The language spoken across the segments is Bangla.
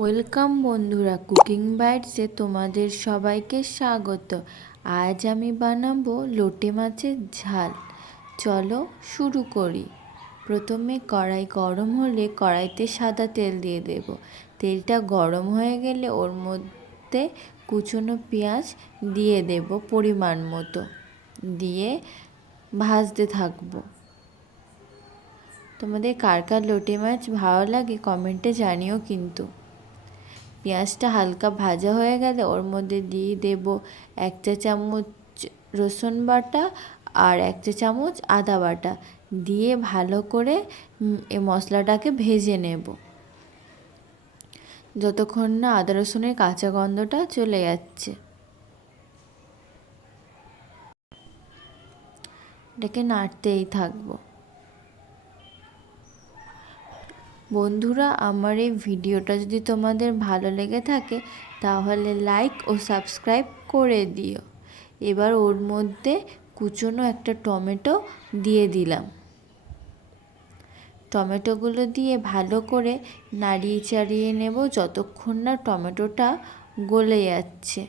ওয়েলকাম বন্ধুরা, কুকিং বাইটসে তোমাদের সবাইকে স্বাগত। আজ আমি বানাবো লোটে মাছের ঝাল। চলো শুরু করি। প্রথমে কড়াই গরম হলে কড়াইতে সাদা তেল দিয়ে দেব। তেলটা গরম হয়ে গেলে ওর মধ্যে কুচনো পেঁয়াজ দিয়ে দেব পরিমাণ মতো, দিয়ে ভাজতে থাকবো। তোমাদের কার কার লোটে মাছ ভালো লাগে কমেন্টে জানিও কিন্তু। পেঁয়াজটা হালকা ভাজা হয়ে গেলে ওর মধ্যে দিয়ে দেব 1 চা চামচ রসুন বাটা আর 1 চা চামচ আদা বাটা, দিয়ে ভালো করে এই মশলাটাকে ভেজে নেব যতক্ষণ না আদা রসুনের কাঁচা গন্ধটা চলে যাচ্ছে। এটাকে নাড়তেই থাকবো। বন্ধুরা, আমার এই ভিডিওটা যদি তোমাদের ভালো লেগে থাকে তাহলে লাইক ও সাবস্ক্রাইব করে দিও। এবার ওর মধ্যে কুচনো একটা টমেটো দিয়ে দিলাম। টমেটোগুলো দিয়ে ভালো করে নাড়িয়ে চাড়িয়ে নেব যতক্ষণ না টমেটোটা গলে যাচ্ছে।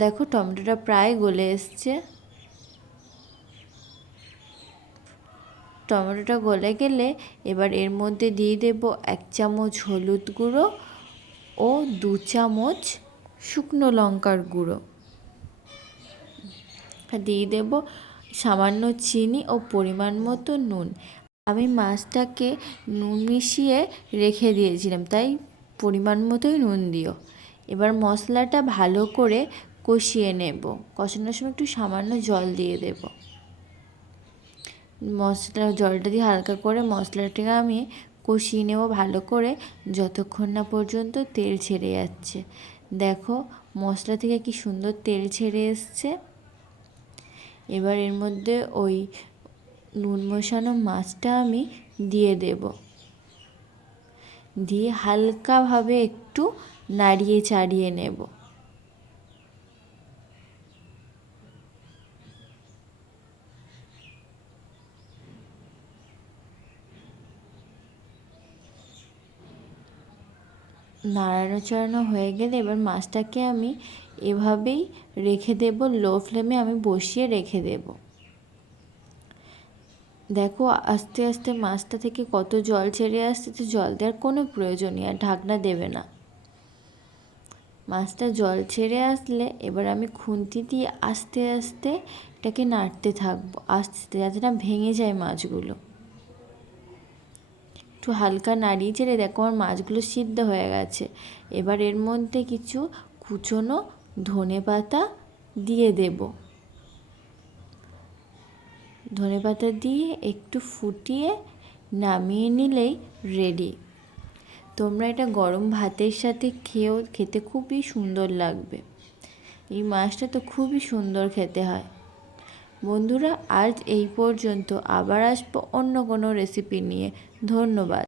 দেখো টমেটোটা প্রায় গলে এসছে। টমেটোটা গলে গেলে এবার এর মধ্যে দিয়ে দেব 1 চামচ হলুদ গুঁড়ো ও 2 চামচ শুকনো লঙ্কার গুঁড়ো, দিয়ে দেব সামান্য চিনি ও পরিমাণ মতো নুন। আমি মাছটাকে নুন মিশিয়ে রেখে দিয়েছিলাম, তাই পরিমাণ মতোই নুন দিও। এবার মশলাটা ভালো করে কষিয়ে নেব। কষানোর সময় একটু সামান্য জল দিয়ে দেব। জলটা দিয়ে হালকা করে মশলাটাকে আমি কষিয়ে নেব ভালো করে যতক্ষণ না পর্যন্ত তেল ছেড়ে যাচ্ছে। দেখো মশলা থেকে কি সুন্দর তেল ছেড়ে এসছে। এবার এর মধ্যে ওই নুন মেশানো মাছটা আমি দিয়ে দেব, দিয়ে হালকাভাবে একটু নাড়িয়ে চাড়িয়ে নেব। নাড়ানো চাড়ানো হয়ে গেলে এবার মাছটাকে আমি এভাবেই রেখে দেব, লো ফ্লেমে আমি বসিয়ে রেখে দেব। দেখো আস্তে আস্তে মাছটা থেকে কত জল ছেড়ে আসছে, তো জল দেওয়ার কোনো প্রয়োজন নেই, আর ঢাকনা দেবে না। মাছটা জল ছেড়ে আসলে এবার আমি খুন্তি দিয়ে আস্তে আস্তে এটাকে নাড়তে থাকবো, আস্তে যাতে না ভেঙে যায় মাছগুলো। একটু হালকা নাড়িয়ে ছেড়ে দেখো আমার মাছগুলো সিদ্ধ হয়ে গেছে। এবার এর মধ্যে কিছু কুচনো ধনেপাতা দিয়ে দেব। ধনেপাতা দিয়ে একটু ফুটিয়ে নামিয়ে নিলেই রেডি। তোমরা এটা গরম ভাতের সাথে খেতে খুবই সুন্দর লাগবে। এই মাছটা তো খুবই সুন্দর খেতে হয়। বন্ধুরা, আজ এই পর্যন্ত। আবার আসবো অন্য কোনো রেসিপি নিয়ে। ধন্যবাদ।